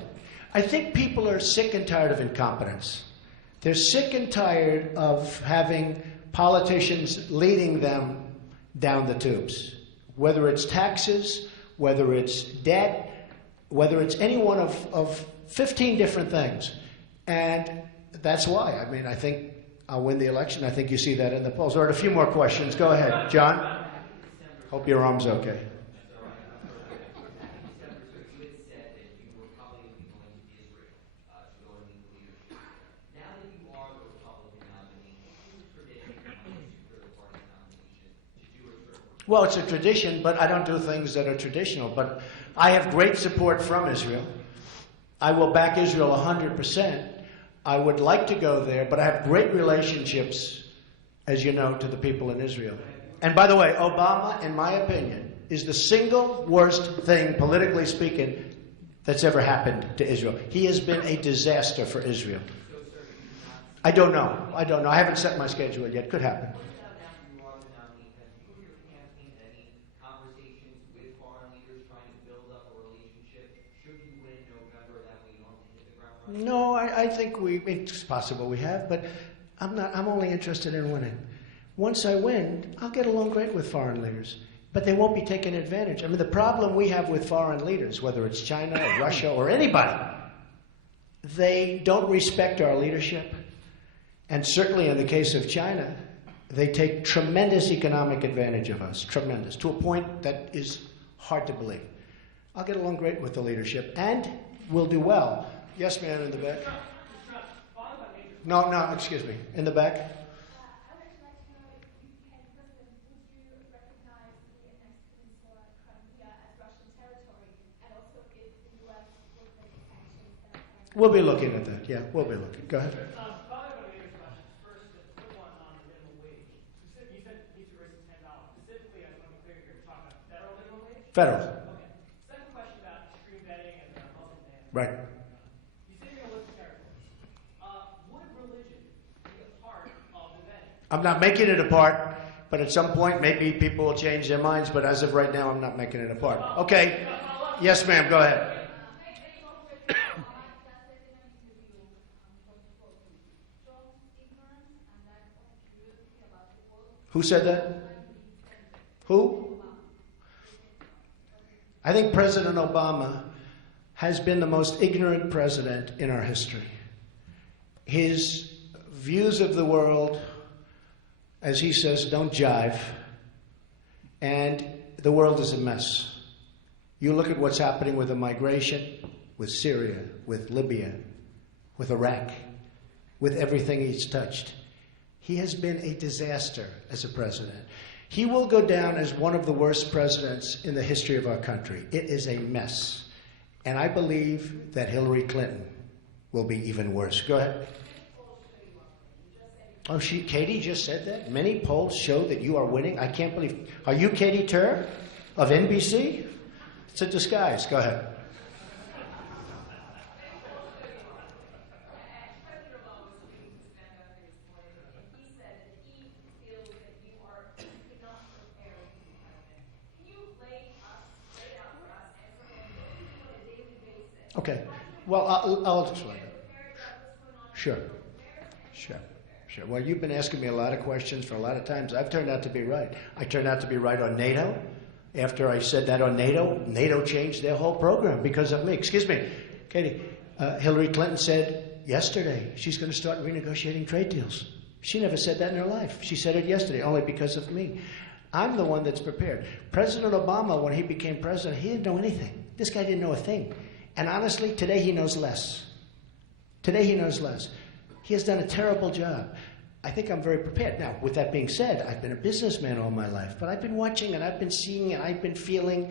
I think people are sick and tired of incompetence. They're sick and tired of having politicians leading them down the tubes. Whether it's taxes, whether it's debt, whether it's any one of 15 different things. And that's why. I mean, I think I'll win the election. I think you see that in the polls. All right, a few more questions. Go ahead. John? Hope your arm's okay. Well, it's a tradition, but I don't do things that are traditional. But I have great support from Israel. I will back Israel 100%. I would like to go there, but I have great relationships, as you know, to the people in Israel. And by the way, Obama, in my opinion, is the single worst thing, politically speaking, that's ever happened to Israel. He has been a disaster for Israel. I don't know. I haven't set my schedule yet. Could happen. No, I think it's possible we have, but I'm only interested in winning. Once I win, I'll get along great with foreign leaders, but they won't be taken advantage. I mean, the problem we have with foreign leaders, whether it's China or Russia or anybody, they don't respect our leadership. And certainly in the case of China, they take tremendous economic advantage of us, tremendous, to a point that is hard to believe. I'll get along great with the leadership, and we'll do well. Yes, ma'am, in the back. No, excuse me. In the back. I would like to know if you can, President, would you recognize the annexed peninsula Crimea as Russian territory, and also if the U.S. would make sanctions that are... We'll be looking at that. Yeah, we'll be looking. Go ahead. Following on Mayor's questions, first, the quick one on the minimum wage. You said you need to raise it $10. Specifically, I just want to be clear here, you're talking about federal minimum wage? Federal. Okay. Second question about extreme betting and the Muslim ban. Right. I'm not making it apart, but at some point maybe people will change their minds, but as of right now I'm not making it apart. Okay. Yes, ma'am, go ahead. Who said that? Who? I think President Obama has been the most ignorant president in our history. His views of the world, as he says, don't jive, and the world is a mess. You look at what's happening with the migration, with Syria, with Libya, with Iraq, with everything he's touched. He has been a disaster as a president. He will go down as one of the worst presidents in the history of our country. It is a mess. And I believe that Hillary Clinton will be even worse. Go ahead. Oh, Katie just said that? Many polls show that you are winning? I can't believe. Are you Katie Tur of NBC? It's a disguise. Go ahead. Okay. Well, I'll explain it. Sure. Well, you've been asking me a lot of questions for a lot of times. I've turned out to be right. I turned out to be right on NATO. After I said that on NATO, NATO changed their whole program because of me. Excuse me, Katie. Hillary Clinton said yesterday she's going to start renegotiating trade deals. She never said that in her life. She said it yesterday, only because of me. I'm the one that's prepared. President Obama, when he became president, he didn't know anything. This guy didn't know a thing. And honestly, today he knows less. Today he knows less. He has done a terrible job. I think I'm very prepared. Now, with that being said, I've been a businessman all my life, but I've been watching and I've been seeing and I've been feeling,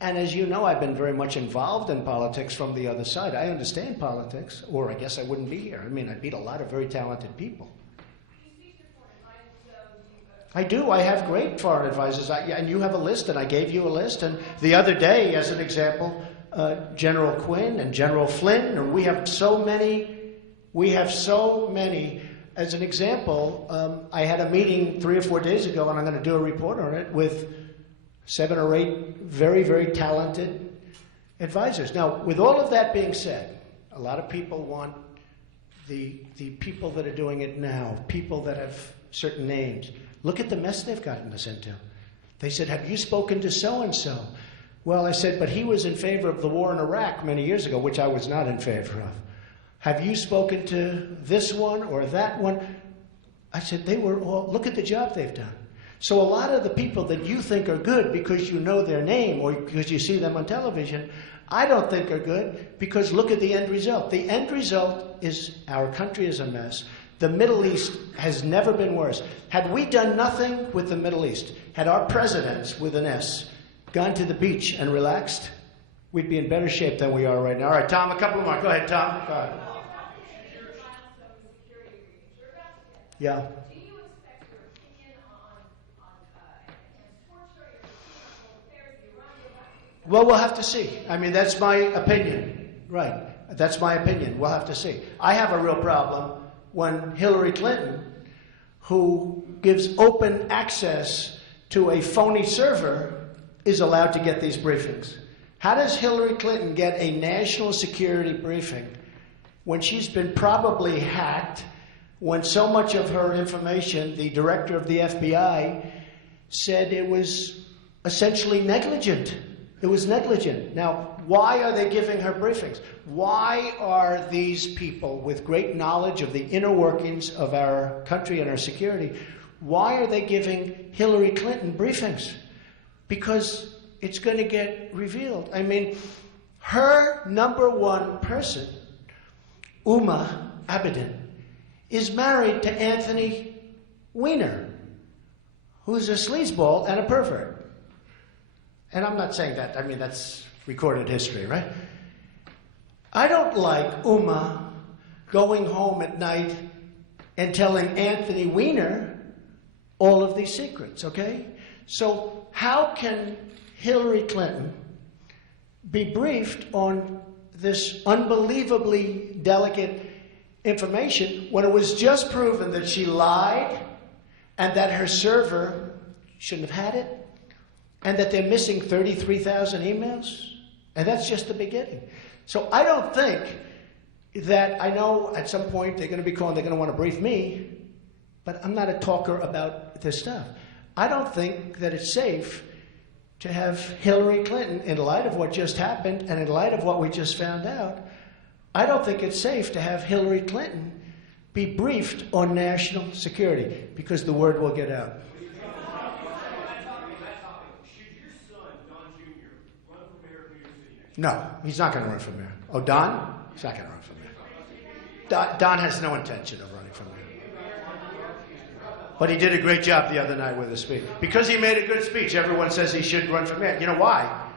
and as you know, I've been very much involved in politics from the other side. I understand politics, or I guess I wouldn't be here. I mean, I beat a lot of very talented people. I do. I have great foreign advisors, and you have a list, and I gave you a list. And the other day, as an example, General Quinn and General Flynn, and we have so many. As an example, I had a meeting 3 or 4 days ago, and I'm going to do a report on it, with 7 or 8 very, very talented advisors. Now, with all of that being said, a lot of people want the people that are doing it now, people that have certain names. Look at the mess they've gotten us into. They said, have you spoken to so-and-so? Well, I said, but he was in favor of the war in Iraq many years ago, which I was not in favor of. Have you spoken to this one or that one? I said, they were all, look at the job they've done. So a lot of the people that you think are good because you know their name or because you see them on television, I don't think are good because look at the end result. The end result is our country is a mess. The Middle East has never been worse. Had we done nothing with the Middle East, had our presidents, with an S, gone to the beach and relaxed, we'd be in better shape than we are right now. All right, Tom, a couple more. Go ahead, Tom. Go ahead. Yeah. Do you expect your opinion on torture, your opinion on affairs, the Iranian? Well, we'll have to see. I mean, that's my opinion. Right. That's my opinion. We'll have to see. I have a real problem when Hillary Clinton, who gives open access to a phony server, is allowed to get these briefings. How does Hillary Clinton get a national security briefing when she's been probably hacked, when so much of her information, the director of the FBI said it was essentially negligent? It was negligent. Now, why are they giving her briefings? Why are these people with great knowledge of the inner workings of our country and our security, why are they giving Hillary Clinton briefings? Because it's going to get revealed. I mean, her number one person, Uma Abedin, is married to Anthony Weiner, who's a sleazeball and a pervert. And I'm not saying that. I mean, that's recorded history, right? I don't like Uma going home at night and telling Anthony Weiner all of these secrets, okay? So how can Hillary Clinton be briefed on this unbelievably delicate information when it was just proven that she lied and that her server shouldn't have had it and that they're missing 33,000 emails? And that's just the beginning. So I don't think that, I know at some point they're going to be calling, they're going to want to brief me, but I'm not a talker about this stuff. I don't think that it's safe to have Hillary Clinton, in light of what just happened and in light of what we just found out, I don't think it's safe to have Hillary Clinton be briefed on national security because the word will get out. No, he's not going to run for mayor. Oh, Don? He's not going to run for mayor. Don has no intention of running for mayor. But he did a great job the other night with his speech. Because he made a good speech, everyone says he should run for mayor. You know why?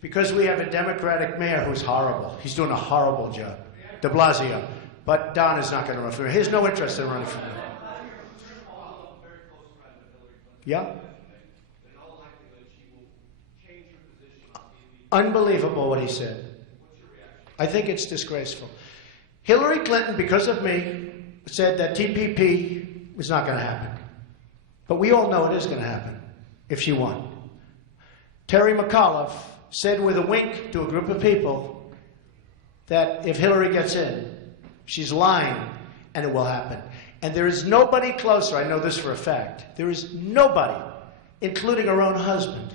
Because we have a Democratic mayor who's horrible. He's doing a horrible job. De Blasio. But Don is not going to run for mayor. He has no interest in running for mayor. Yeah? Unbelievable what he said. I think it's disgraceful. Hillary Clinton, because of me, said that TPP was not going to happen. But we all know it is going to happen if she won. Terry McAuliffe said with a wink to a group of people that if Hillary gets in, she's lying and it will happen. And there is nobody closer, I know this for a fact, there is nobody, including her own husband,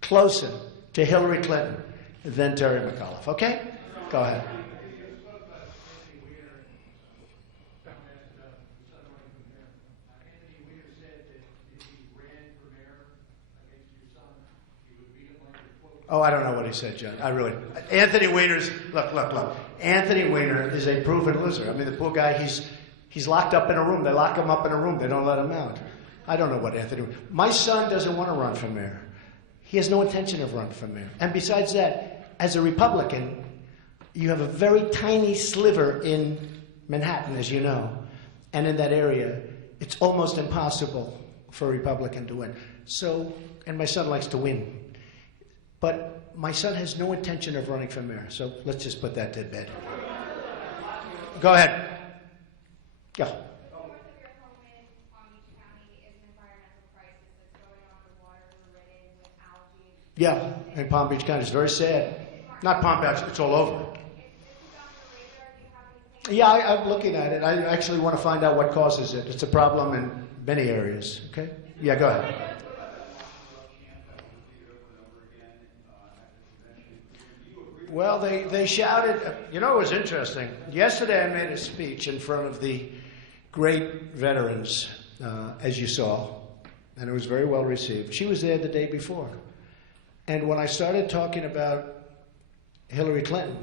closer to Hillary Clinton than Terry McAuliffe. Okay? Go ahead. Oh, I don't know what he said, John. I really... Anthony Weiner's... Look. Anthony Weiner is a proven loser. I mean, the poor guy, he's locked up in a room. They lock him up in a room. They don't let him out. I don't know what Anthony... My son doesn't want to run for mayor. He has no intention of running for mayor. And besides that, as a Republican, you have a very tiny sliver in Manhattan, as you know. And in that area, it's almost impossible for a Republican to win. So, and my son likes to win. But my son has no intention of running for mayor. So let's just put that to bed. Go ahead. Go. Yeah, in Palm Beach County. It's very sad. Not Palm Beach, it's all over. Yeah, I'm looking at it. I actually want to find out what causes it. It's a problem in many areas. Okay? Yeah, go ahead. Well, they shouted. You know, it was interesting. Yesterday I made a speech in front of the great veterans, as you saw, and it was very well received. She was there the day before. And when I started talking about Hillary Clinton,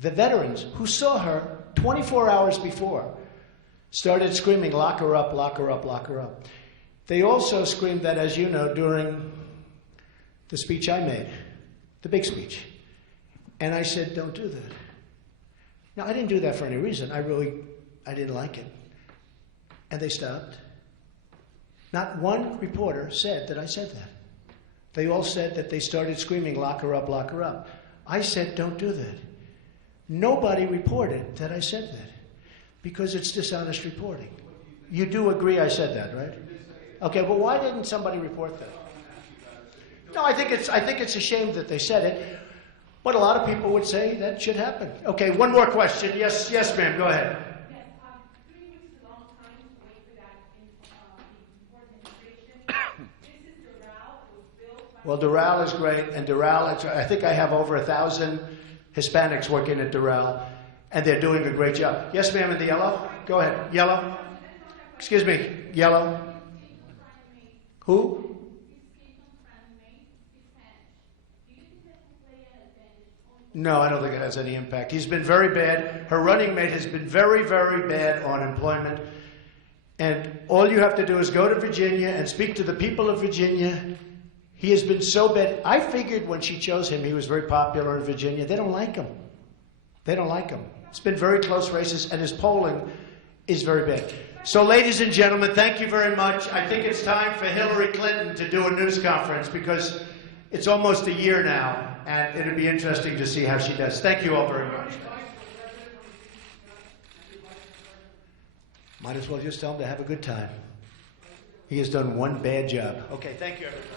the veterans who saw her 24 hours before started screaming, lock her up, lock her up, lock her up. They also screamed that, as you know, during the speech I made, the big speech. And I said, don't do that. Now, I didn't do that for any reason. I didn't like it. And they stopped. Not one reporter said that I said that. They all said that they started screaming, lock her up, lock her up. I said, don't do that. Nobody reported that I said that because it's dishonest reporting. You do agree I said that, right? Okay, well, why didn't somebody report that? No, I think it's a shame that they said it, but a lot of people would say that should happen. Okay, one more question. Yes, ma'am, go ahead. Yes, 3 weeks is a long time to wait for that important information. This is Doral. It was built by... Well, Doral is great, and Doral, I think I have over 1,000 Hispanics working at Doral, and they're doing a great job. Yes, ma'am, in the yellow? Go ahead. Yellow? Excuse me, yellow? Who? No, I don't think it has any impact. He's been very bad. Her running mate has been very, very bad on employment. And all you have to do is go to Virginia and speak to the people of Virginia. He has been so bad. I figured when she chose him, he was very popular in Virginia. They don't like him. They don't like him. It's been very close races, and his polling is very bad. So, ladies and gentlemen, thank you very much. I think it's time for Hillary Clinton to do a news conference because it's almost a year now, and it'll be interesting to see how she does. Thank you all very much. Might as well just tell him to have a good time. He has done one bad job. Okay, thank you, everybody.